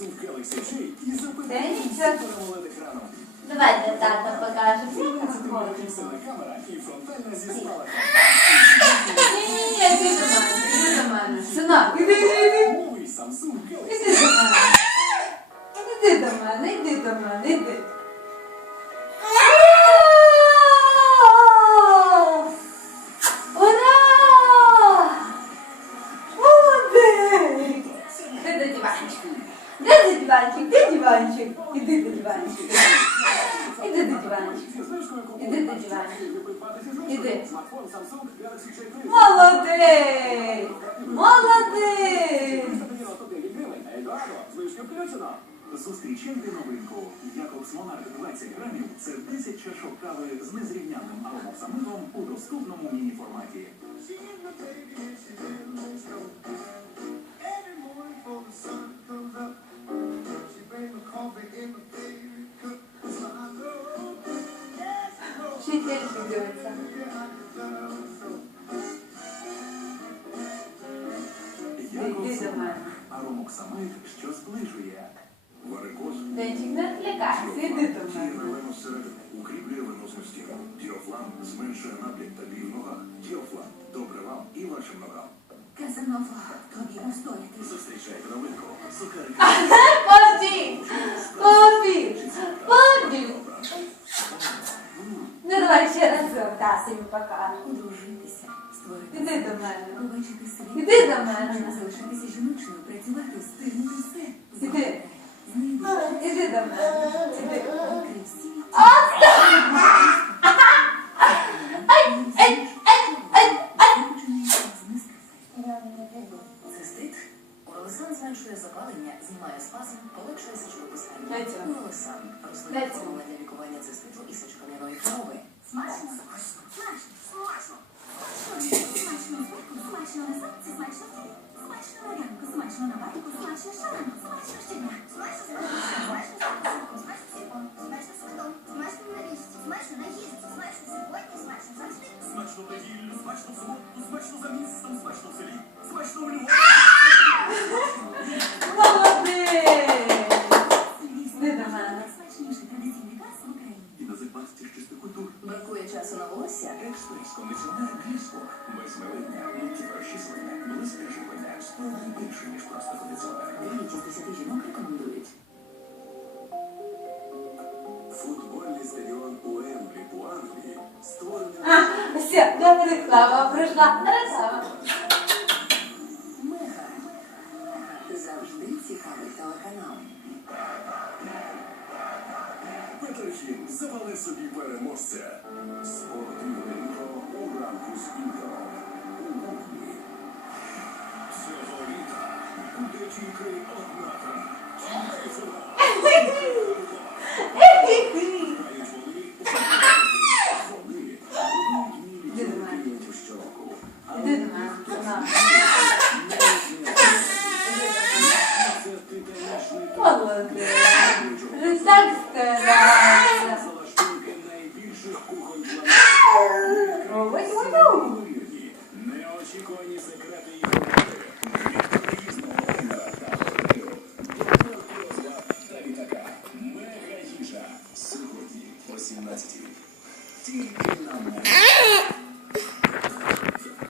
Samsung Galaxy J і Та запитайте екраном. Давайте тата покаже. 17-мегапіксельна камера і фронтальна зі спалахом. Ні-ні-ні, іди до мене, іди до мене. Синок, іди, іди, іди. Новий Samsung Galaxy Іди до мене. Іди до мене, іди до мене, іди. Ура! Молодець! До? Де до диванчик? Де диванчик? Іди до диванчика. Іди до диванчика. Іди до диванчика. Іди. Молодець! Молодець! 399 гривень. Едуардо, знижки включено. Зустрічайте новинку. Якобс Монарх 20 грамів – це 10 чашок кави з незрівнянним аромоксамитом у доступному міні-форматі. Yes, I go, Вчительки дивиться. yeah, I deserve so. Якобс Іди до мене. Монарх – що зближує. Варикоз. Денчик, не відвлікайся, іди до Діє мене. на вену зсередини, укріплює венозну стіну. Діофлам зменшує набряк та біль в ногах. Діофлам – добре вам і вашим ногам. Казанова, тобі настояти. Зустрічайте новинку. Цукерки. Ну давай ще разок, да, собі покажу. Одружитися, створити Іди до мене. побачити світ. Іди до мене. Можна залишатися жіночною, працювати, встигнути все. Іди. Іди до мене. Іди. Цистит. Уролесан зменшує запалення, знімає спазм, полегшує сечовипускання. Дай цього. Уролесан. Цього. формула для лікування циститу і. Смачно, смачно, смачно, смачно. Смачно смачно на сонці, смачно тілі. Смачно на рянку, Часу на? Експрес кондиціонер Гліспор. Безмилення, миттєве близьке живлення. Справді більше, ніж просто кондиціонер. Дев'ять із десяти жінок рекомендують. Футбольний стадіон Уемблі у Англії створений А, все, добре, реклама прийшла. Реклама. Петрохін завали собі переможця. Спортивне літо у ранку з інтером. У Гуглі. Цього літа буде тільки одна гра. Чемпіонат. Вони. Вони будують Іди до мільйони мене. клієнтів щороку. Але Іди до Сьогодні о 17. Тільки на мене.